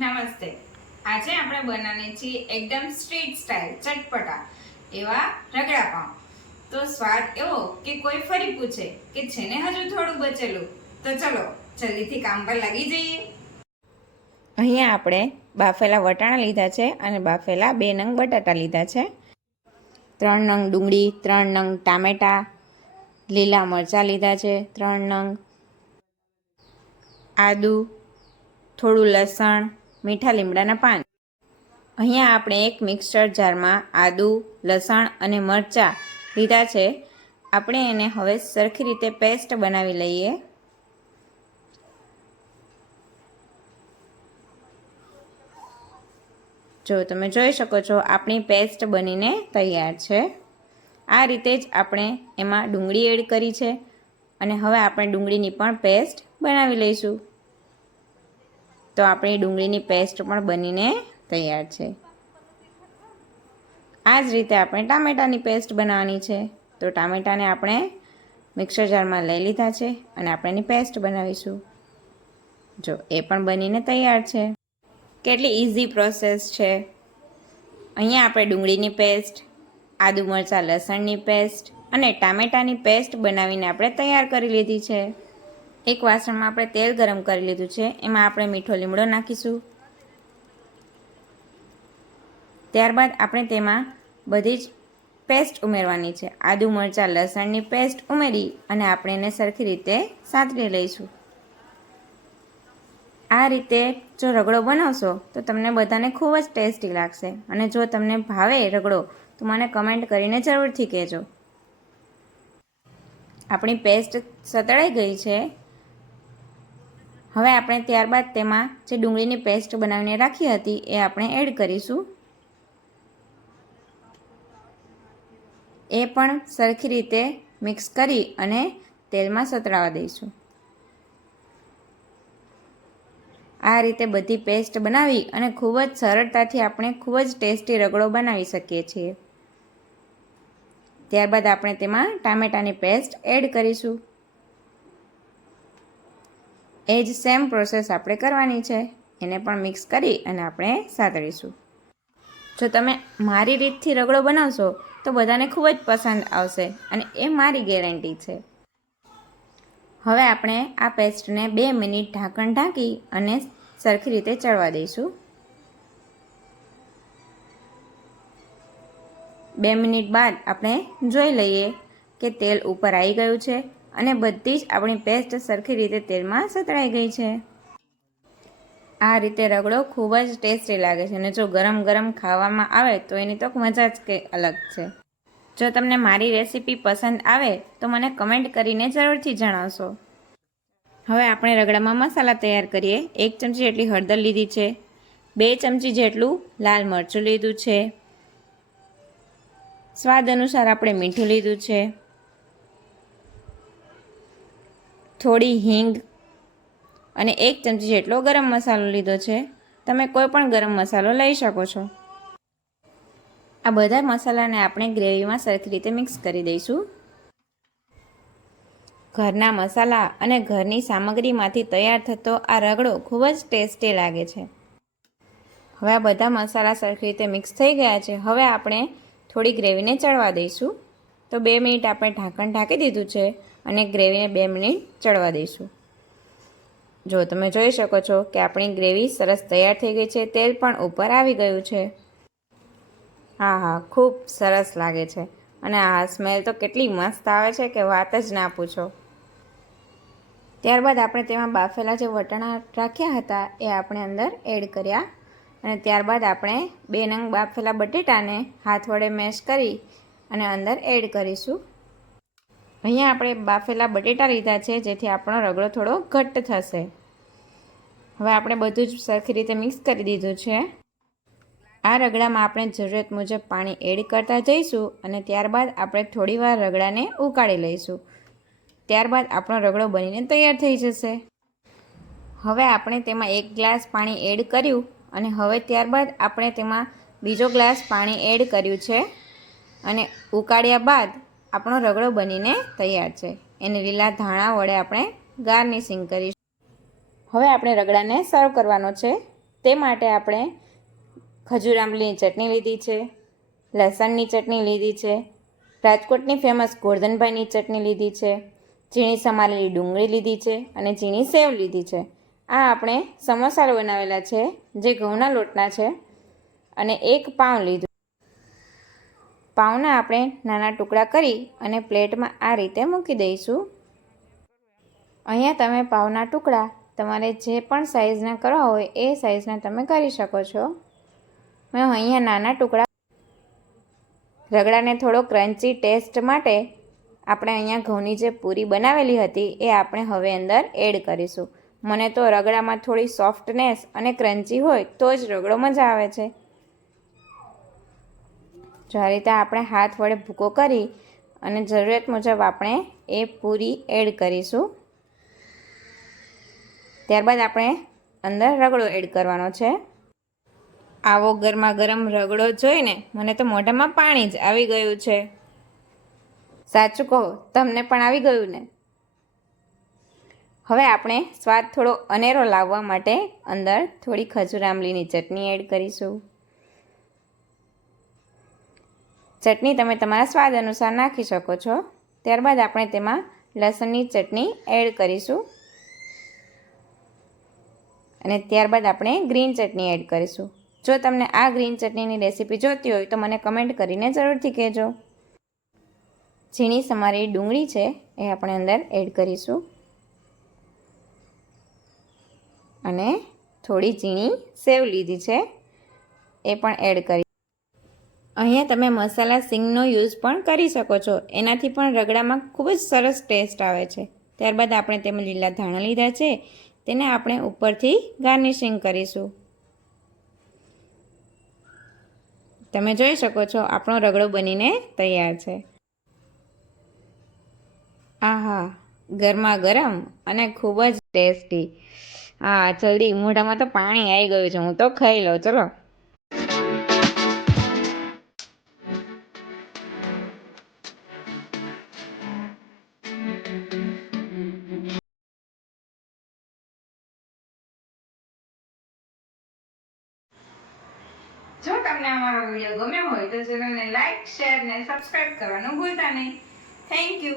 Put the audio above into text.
નમસ્તે. આજે આપણે બનાવીએ છીએ એકદમ સ્ટ્રીટ સ્ટાઇલ ચટપટા એવા રગડા પાઉં. તો સ્વાદ એવો કે કોઈ ફરી પૂછે કે છે ને હજુ થોડું બચેલું. તો ચલો, જલ્દીથી કામ પર લાગી જઈએ. અહીંયા આપણે બાફેલા વટાણા લીધા છે અને બાફેલા બે નંગ બટાટા લીધા છે. ત્રણ નંગ ડુંગળી, ત્રણ નંગ ટામેટા, લીલા મરચાં લીધા છે, ત્રણ નંગ આદુ, થોડું લસણ મીઠા લીમડાના પાન. અહીંયા આપણે એક મિક્સર જારમાં આદુ, લસણ અને મરચાં લીધા છે. આપણે એને હવે સરખી રીતે પેસ્ટ બનાવી લઈએ. જો તમે જોઈ શકો છો, આપણી પેસ્ટ બનીને તૈયાર છે. આ રીતે જ આપણે એમાં ડુંગળી એડ કરી છે અને હવે આપણે ડુંગળીની પણ પેસ્ટ બનાવી લઈશું. તો આપણી ડુંગળીની પેસ્ટ પણ બનીને તૈયાર છે. આ જ રીતે આપણે ટામેટાની પેસ્ટ બનાવવાની છે. તો ટામેટાને આપણે મિક્સર જારમાં લઈ લીધા છે અને આપણે એની પેસ્ટ બનાવીશું. જો, એ પણ બનીને તૈયાર છે. કેટલી ઇઝી પ્રોસેસ છે. અહીંયા આપણે ડુંગળીની પેસ્ટ, આદુ મરચાં લસણની પેસ્ટ અને ટામેટાની પેસ્ટ બનાવીને આપણે તૈયાર કરી લીધી છે. એક વાસણમાં આપણે તેલ ગરમ કરી લીધું છે. એમાં આપણે મીઠો લીમડો નાખીશું. ત્યારબાદ આપણે તેમાં બધી જ પેસ્ટ ઉમેરવાની છે. આદુ મરચાં, લસણની પેસ્ટ ઉમેરી અને આપણે એને સરખી રીતે સાંતળી લઈશું. આ રીતે જો રગડો બનાવશો તો તમને બધાને ખૂબ જ ટેસ્ટી લાગશે. અને જો તમને ભાવે રગડો તો મને કમેન્ટ કરીને જરૂરથી કહેજો. આપણી પેસ્ટ સતળાઈ ગઈ છે. હવે આપણે ત્યારબાદ તેમાં જે ડુંગળીની પેસ્ટ બનાવીને રાખી હતી એ આપણે એડ કરીશું. એ પણ સરખી રીતે મિક્સ કરી અને તેલમાં સતરાવા દઈશું. આ રીતે બધી પેસ્ટ બનાવી અને ખૂબ જ સરળતાથી આપણે ખૂબ જ ટેસ્ટી રગડો બનાવી શકીએ છીએ. ત્યારબાદ આપણે તેમાં ટામેટાની પેસ્ટ એડ કરીશું. એ જ સેમ પ્રોસેસ આપણે કરવાની છે. એને પણ મિક્સ કરી અને આપણે સાતળીશું જો તમે મારી રીતથી રગડો બનાવશો, તો બધાને ખૂબ જ પસંદ આવશે અને એ મારી ગેરંટી છે. હવે આપણે આ પેસ્ટને બે મિનિટ ઢાંકણ ઢાંકી અને સરખી રીતે ચડવા દઈશું. બે મિનિટ બાદ આપણે જોઈ લઈએ કે તેલ ઉપર આવી ગયું છે. અને બધી જ આપણી પેસ્ટ સરખી રીતે તેલમાં સતળાઈ ગઈ છે. આ રીતે રગડો ખૂબ જ ટેસ્ટી લાગે છે અને જો ગરમ ગરમ ખાવામાં આવે તો એની તો મજા જ કંઈ અલગ છે. જો તમને મારી રેસીપી પસંદ આવે તો મને કમેન્ટ કરીને જરૂરથી જણાવશો. હવે આપણે રગડામાં મસાલા તૈયાર કરીએ. એક ચમચી જેટલી હળદર લીધી છે. બે ચમચી જેટલું લાલ મરચું લીધું છે. સ્વાદ અનુસાર આપણે મીઠું લીધું છે. થોડી હિંગ અને એક ચમચી જેટલો ગરમ મસાલો લીધો છે. તમે કોઈ પણ ગરમ મસાલો લઈ શકો છો. આ બધા મસાલાને આપણે ગ્રેવીમાં સરખી રીતે મિક્સ કરી દઈશું. ઘરના મસાલા અને ઘરની સામગ્રીમાંથી તૈયાર થતો આ રગડો ખૂબ જ ટેસ્ટી લાગે છે. હવે આ બધા મસાલા સરખી રીતે મિક્સ થઈ ગયા છે. હવે આપણે થોડી ગ્રેવીને ચડવા દઈશું. તો બે મિનિટ આપણે ઢાંકણ ઢાંકી દીધું છે. અને ગ્રેવીને બે મિનિટ ચડવા દઈશું. જો તમે જોઈ શકો છો કે આપણી ગ્રેવી સરસ તૈયાર થઈ ગઈ છે, તેલ પણ ઉપર આવી ગયું છે. હા હા, ખૂબ સરસ લાગે છે. અને આ સ્મેલ તો કેટલી મસ્ત આવે છે કે વાત જ ના પૂછો. ત્યારબાદ આપણે તેમાં બાફેલા જે વટાણા રાખ્યા હતા, એ આપણે અંદર એડ કર્યા. અને ત્યારબાદ આપણે બે નંગ બાફેલા બટેટાને હાથ વડે મેશ કરી અને અંદર એડ કરીશું. અહીંયા આપણે બાફેલા બટેટા લીધા છે, જેથી આપણો રગડો થોડો ઘટ્ટ થશે. હવે આપણે બધું જ સરખી રીતે મિક્સ કરી દીધું છે. આ રગડામાં આપણે જરૂરિયાત મુજબ પાણી એડ કરતા જઈશું અને ત્યારબાદ આપણે થોડીવાર રગડાને ઉકાળી લઈશું. ત્યારબાદ આપણો રગડો બનીને તૈયાર થઈ જશે. હવે આપણે તેમાં એક ગ્લાસ પાણી એડ કર્યું અને હવે ત્યારબાદ આપણે તેમાં બીજો ગ્લાસ પાણી એડ કર્યું છે. અને ઉકાળ્યા બાદ આપણો રગડો બનીને તૈયાર છે. એને લીલા ધાણા વડે આપણે ગાર્નિશિંગ કરીશું. હવે આપણે રગડાને સર્વ કરવાનો છે. તે માટે આપણે ખજૂર આંબલીની ચટણી લીધી છે, લસણની ચટણી લીધી છે, રાજકોટની ફેમસ ગોરધનભાઈની ચટણી લીધી છે ઝીણી સમારેલી ડુંગળી લીધી છે અને ઝીણી સેવ લીધી છે. આ આપણે સમોસા બનાવેલા છે, જે ઘઉંના લોટના છે, અને એક પાઉં લીધું પાઉંના આપણે નાના ટુકડા કરી અને પ્લેટમાં આ રીતે મૂકી દઈશું. અહીંયા તમે પાઉના ટુકડા તમારે જે પણ સાઇઝના કરવા હોય એ સાઇઝના તમે કરી શકો છો. મેં અહીંયા નાના ટુકડા રગડાને થોડો ક્રન્ચી ટેસ્ટ માટે આપણે અહીંયા ઘઉંની જે પૂરી બનાવેલી હતી એ આપણે હવે અંદર એડ કરીશું. મને તો રગડામાં થોડી સોફ્ટનેસ અને ક્રન્ચી હોય તો જ રગડો મજા આવે છે. જો આ રીતે આપણે હાથ વડે ભૂકો કરી અને જરૂરિયાત મુજબ આપણે એ પૂરી એડ કરીશું. ત્યારબાદ આપણે અંદર રગડો એડ કરવાનો છે. આવો ગરમા ગરમ રગડો જોઈને મને તો મોઢામાં પાણી જ આવી ગયું છે. સાચું કહો, તમને પણ આવી ગયું ને? હવે આપણે સ્વાદ થોડો અનેરો લાવવા માટે અંદર થોડી ખજૂર આંબલીની ચટણી એડ કરીશું. ચટણી તમે તમારા સ્વાદ અનુસાર નાખી શકો છો. ત્યારબાદ આપણે તેમાં લસણની ચટણી એડ કરીશું. અને ત્યારબાદ આપણે ગ્રીન ચટણી એડ કરીશું. જો તમને આ ગ્રીન ચટણીની રેસીપી જોતી હોય તો મને કમેન્ટ કરીને જરૂરથી કહેજો. ઝીણી સમારી ડુંગળી છે એ આપણે અંદર એડ કરીશું. અને થોડી ઝીણી સેવ લીધી છે એ પણ એડ કરી અહીંયા તમે મસાલા સિંગનો યુઝ પણ કરી શકો છો. એનાથી પણ રગડામાં ખૂબ જ સરસ ટેસ્ટ આવે છે. ત્યારબાદ આપણે તેમાં લીલા ધાણા લીધા છે. તેને આપણે ઉપરથી ગાર્નિશિંગ કરીશું. તમે જોઈ શકો છો, આપણો રગડો બનીને તૈયાર છે. આહા, ગરમા ગરમ અને ખૂબ જ ટેસ્ટી. હા, જલ્દી મોઢામાં તો પાણી આવી ગયું છે, હું તો ખાઈ લઉં, ચલો. તમને અમારો વીડિયો ગમ્યો હોય તો ચેનલને લાઈક શેર ને સબસ્ક્રાઈબ કરવાનું ભૂલતા નહીં. Thank you